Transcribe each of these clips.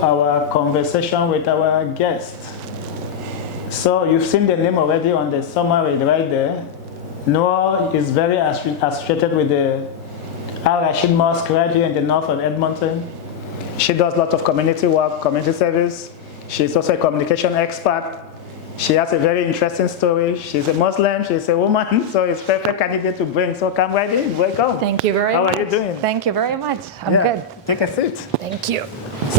Our conversation with our guest. So you've seen the name already on the summary right there. Noor is very associated with the Al Rashid Mosque right here in the north of Edmonton. She does lots of community work, community service. She's also a communication expert. She has a very interesting story. She's a Muslim, she's a woman, so it's perfect candidate to bring. So come right in, welcome. Thank you very much. How are you doing? Thank you very much. I'm good. Take a seat. Thank you.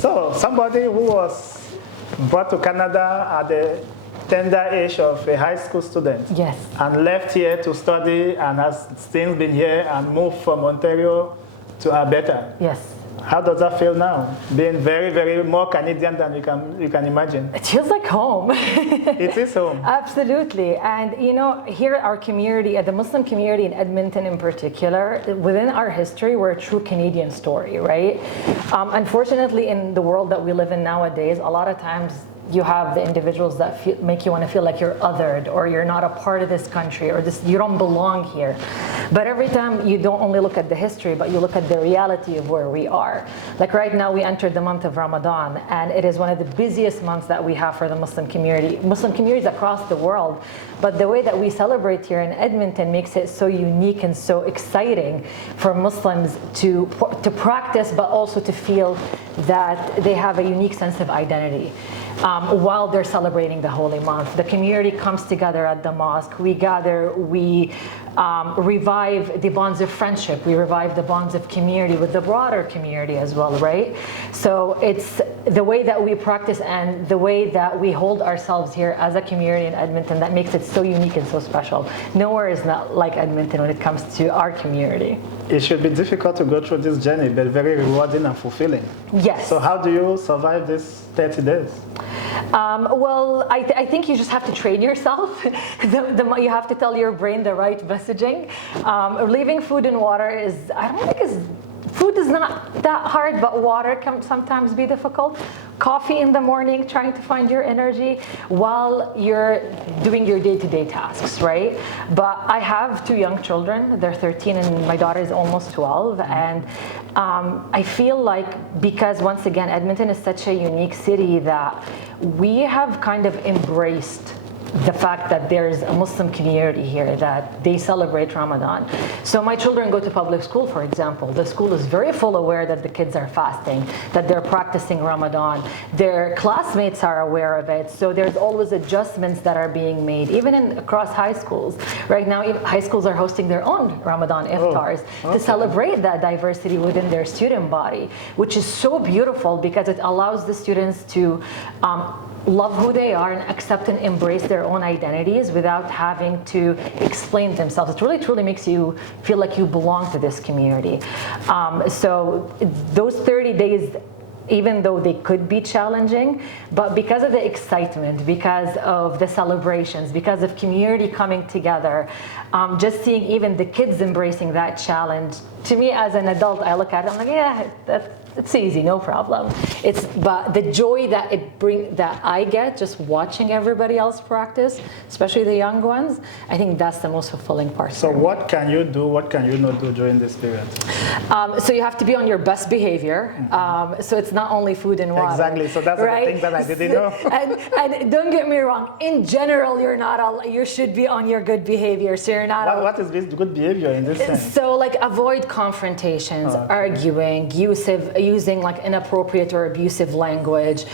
So somebody who was brought to Canada at the tender age of a high school student. Yes. And left here to study and has since been here and moved from Ontario to Alberta. Yes. How does that feel now? Being very, very more Canadian than you can imagine. It feels like home. It is home. Absolutely. And you know, here our community, the Muslim community in Edmonton in particular, within our history, we're a true Canadian story, right? Unfortunately, in the world that we live in nowadays, a lot of times you have the individuals that make you want to feel like you're othered, or you're not a part of this country, or you don't belong here. But every time you don't only look at the history, but you look at the reality of where we are. Like right now, we entered the month of Ramadan, and it is one of the busiest months that we have for the Muslim community, Muslim communities across the world. But the way that we celebrate here in Edmonton makes it so unique and so exciting for Muslims to practice, but also to feel that they have a unique sense of identity. While they're celebrating the holy month, the community comes together at the mosque. We gather, we revive the bonds of friendship. We revive the bonds of community with the broader community as well, right? So it's the way that we practice and the way that we hold ourselves here as a community in Edmonton that makes it so unique and so special. Nowhere is not like Edmonton when it comes to our community. It should be difficult to go through this journey, but very rewarding and fulfilling. Yes. So how do you survive this 30 days? Well, I think you just have to train yourself. You have to tell your brain the right messaging. Leaving food and water is, I don't think is, food is not that hard, but water can sometimes be difficult. Coffee in the morning, trying to find your energy while you're doing your day-to-day tasks, right? But I have 2 young children. They're 13 and my daughter is almost 12. And I feel like, because once again, Edmonton is such a unique city that we have kind of embraced the fact that there's a Muslim community here, that they celebrate Ramadan. So my children go to public school, for example. The school is very full aware that the kids are fasting, that they're practicing Ramadan. Their classmates are aware of it. So there's always adjustments that are being made, even across high schools. Right now, high schools are hosting their own Ramadan iftars to celebrate that diversity within their student body, which is so beautiful because it allows the students to love who they are and accept and embrace their own identities without having to explain themselves. It really truly makes you feel like you belong to this community. So those 30 days, even though they could be challenging, but because of the excitement, because of the celebrations, because of community coming together, just seeing even the kids embracing that challenge, to me as an adult, I look at it, I'm like, yeah, it's easy, no problem. But the joy that that I get just watching everybody else practice, especially the young ones, I think that's the most fulfilling part. So what can you do, what can you not do during this period? So you have to be on your best behavior. So it's not only food and water. Exactly, so that's right? the thing that I didn't know. and don't get me wrong, in general, you should be on your good behavior. So you're not. What is this good behavior in this sense? So like avoid confrontations, arguing, using like inappropriate or abusive language.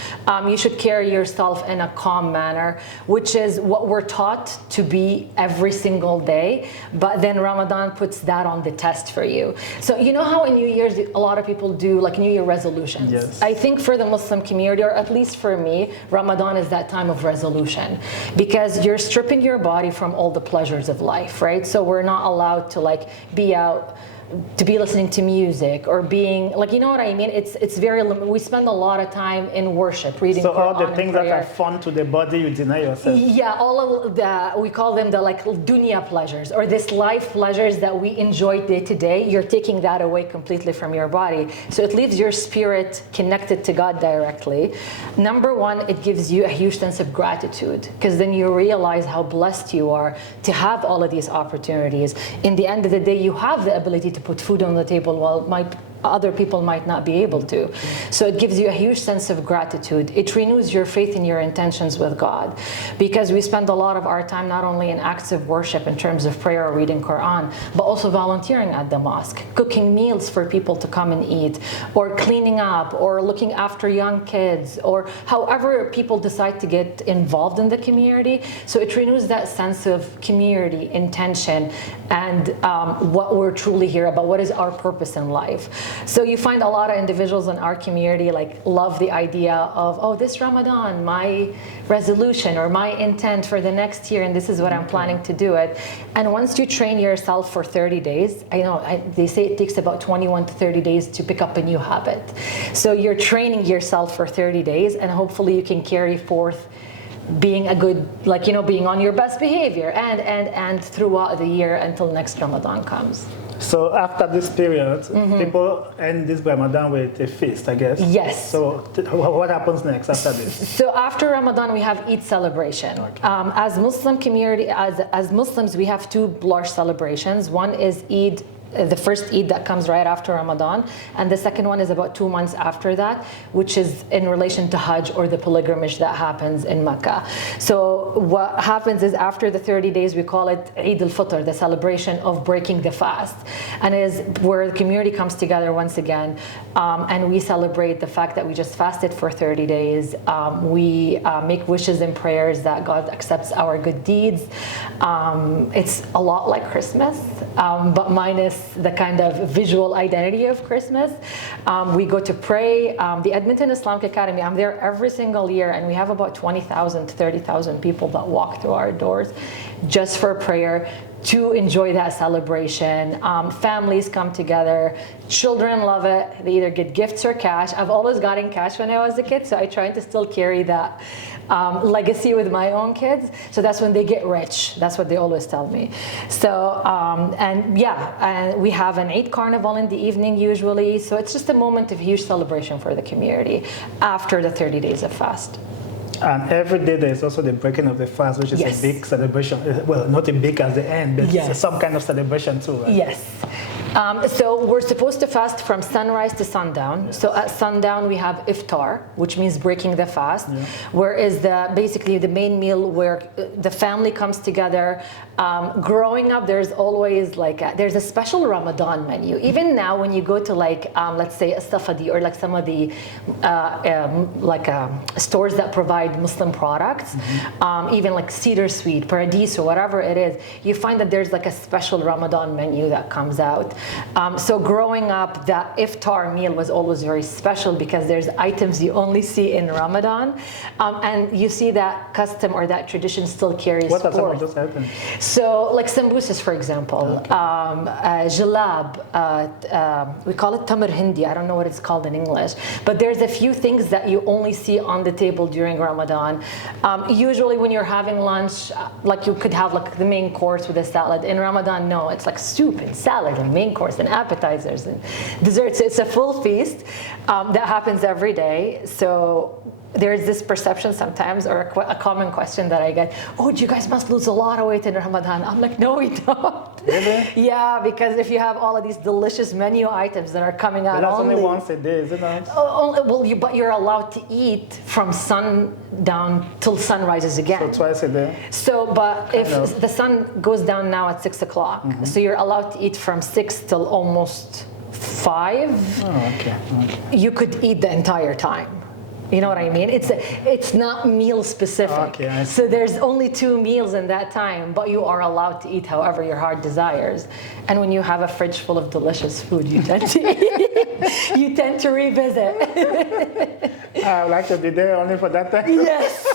You should carry yourself in a calm manner, which is what we're taught to be every single day. But then Ramadan puts that on the test for you. So you know how in New Year's a lot of people do like New Year resolutions. Yes. I think for the Muslim community, or at least for me, Ramadan is that time of resolution, because you're stripping your body from all the pleasures of life, right? So we're not allowed to like be out to be listening to music or being like, you know what I mean? It's very we spend a lot of time in worship, reading. So Quran all the things that prayer. are fun to the body, you deny yourself. Yeah, all of the, we call them the like dunya pleasures, or this life pleasures that we enjoy day to day. You're taking that away completely from your body. So it leaves your spirit connected to God directly. Number one, it gives you a huge sense of gratitude, because then you realize how blessed you are to have all of these opportunities. In the end of the day, you have the ability to put food on the table while other people might not be able to. So it gives you a huge sense of gratitude. It renews your faith in your intentions with God, because we spend a lot of our time not only in acts of worship in terms of prayer or reading Quran, but also volunteering at the mosque, cooking meals for people to come and eat, or cleaning up, or looking after young kids, or however people decide to get involved in the community. So it renews that sense of community, intention, and what we're truly here about, what is our purpose in life. So you find a lot of individuals in our community like love the idea of, oh, this Ramadan, my resolution or my intent for the next year, and this is what I'm planning to do it. And once you train yourself for 30 days, they say it takes about 21 to 30 days to pick up a new habit. So you're training yourself for 30 days, and hopefully you can carry forth being a good, being on your best behavior and throughout the year until next Ramadan comes. So after this period, people end this Ramadan with a feast, I guess. Yes. So what happens next after this? So after Ramadan, we have Eid celebration. Okay. As Muslim community, as Muslims, we have two large celebrations. One is Eid, the first Eid that comes right after Ramadan, and the second one is about 2 months after that, which is in relation to Hajj, or the pilgrimage that happens in Mecca. So what happens is after the 30 days, we call it Eid al-Fitr, the celebration of breaking the fast, and it is where the community comes together once again, and we celebrate the fact that we just fasted for 30 days. We make wishes and prayers that God accepts our good deeds. It's a lot like Christmas, but minus the kind of visual identity of Christmas. We go to pray. The Edmonton Islamic Academy, I'm there every single year, and we have about 20,000 to 30,000 people that walk through our doors just for prayer, to enjoy that celebration. Families come together. Children love it. They either get gifts or cash. I've always gotten cash when I was a kid, so I try to still carry that legacy with my own kids. So that's when they get rich. That's what they always tell me. So, and we have an Eid carnival in the evening usually. So it's just a moment of huge celebration for the community after the 30 days of fast. And every day there is also the breaking of the fast, which is Yes. a big celebration. Well, not a big as the end, but Yes. some kind of celebration too, right? Yes. So we're supposed to fast from sunrise to sundown. Yes. So at sundown we have iftar, which means breaking the fast, whereas basically the main meal where the family comes together. Growing up, there's always there's a special Ramadan menu. Even now, when you go to let's say Astafadi or some of the stores that provide Muslim products, even like Cedar Sweet, Paradiso, whatever it is, you find that there's a special Ramadan menu that comes out. So growing up, that iftar meal was always very special because there's items you only see in Ramadan, and you see that custom or that tradition still carries What are some forth. of those items? So like sambusas, for example, jalab, we call it tamar hindi, I don't know what it's called in English, but there's a few things that you only see on the table during Ramadan. Usually when you're having lunch, you could have the main course with a salad. In Ramadan, no, it's like soup and salad and main course and appetizers and desserts. It's a full feast that happens every day. So there's this perception sometimes, or a common question that I get, oh, you guys must lose a lot of weight in Ramadan. I'm like, no, we don't. Really? Yeah, because if you have all of these delicious menu items that are coming out But that's only once a day, is it not? But you're allowed to eat from sundown till sun rises again. So twice a day? So, but if the sun goes down now at 6 o'clock, so you're allowed to eat from 6 till almost 5. Oh, okay. You could eat the entire time. You know what I mean? It's not meal specific. Okay, I see. So there's only 2 meals in that time, but you are allowed to eat however your heart desires. And when you have a fridge full of delicious food, you tend to you tend to revisit. I would like to be there only for that time. Yes.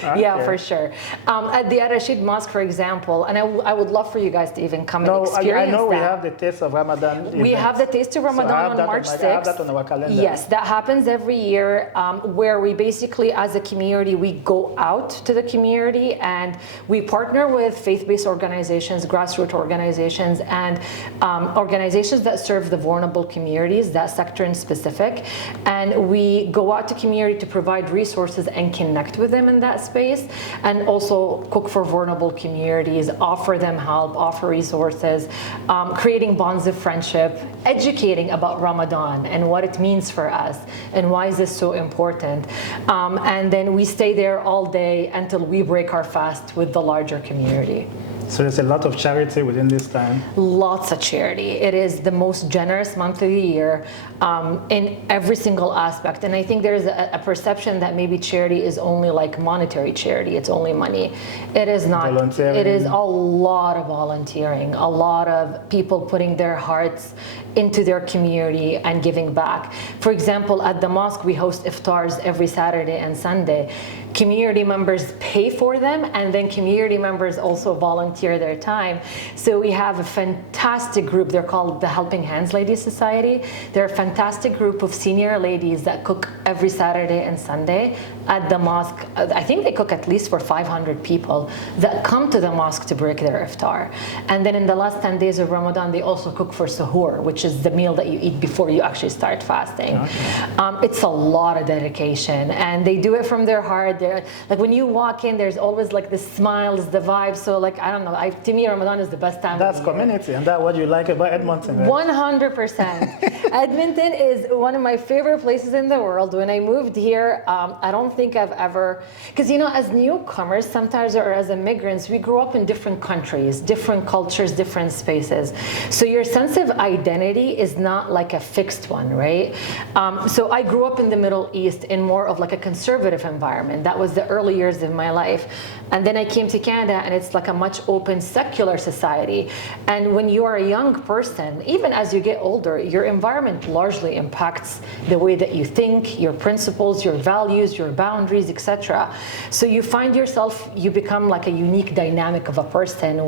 Okay. Yeah, for sure. At the Al Rashid Mosque, for example, and I would love for you guys to even come and experience I know that. we have the Taste of Ramadan event. We have the Taste of Ramadan on March 6th. I have that on our calendar. Yes, that happens every year, where we basically, as a community, we go out to the community and we partner with faith-based organizations, grassroots organizations, and organizations that serve the vulnerable communities, that sector in specific. And we go out to community to provide resources and connect with them in that space. space, and also cook for vulnerable communities, offer them help, offer resources, creating bonds of friendship, educating about Ramadan and what it means for us and why is this so important. And then we stay there all day until we break our fast with the larger community. So there's a lot of charity within this time. Lots of charity. It is the most generous month of the year in every single aspect. And I think there's a perception that maybe charity is only like monetary charity. It's only money. It is not. Volunteering. It is a lot of volunteering, a lot of people putting their hearts into their community and giving back. For example, at the mosque, we host iftars every Saturday and Sunday. Community members pay for them, and then community members also volunteer their time. So we have a fantastic group. They're called the Helping Hands Ladies Society. They're a fantastic group of senior ladies that cook every Saturday and Sunday at the mosque. I think they cook at least for 500 people that come to the mosque to break their iftar. And then in the last 10 days of Ramadan, they also cook for suhoor, which is the meal that you eat before you actually start fasting. Okay. It's a lot of dedication, and they do it from their heart. They're, like when you walk in, there's always like the smiles, the vibe. So like, I don't know, to me, Ramadan is the best time. That's community, and that's what you like about Edmonton, right? 100%. Edmonton is one of my favorite places in the world. When I moved here, I don't think I've ever, because you know, as newcomers sometimes, or as immigrants, we grew up in different countries, different cultures, different spaces. So your sense of identity is not like a fixed one, right? So I grew up in the Middle East in more of like a conservative environment. That was the early years of my life. And then I came to Canada, and it's like a much open secular society. And when you are a young person, even as you get older, your environment largely impacts the way that you think, your principles, your values, your boundaries, etc. So you find yourself, you become like a unique dynamic of a person.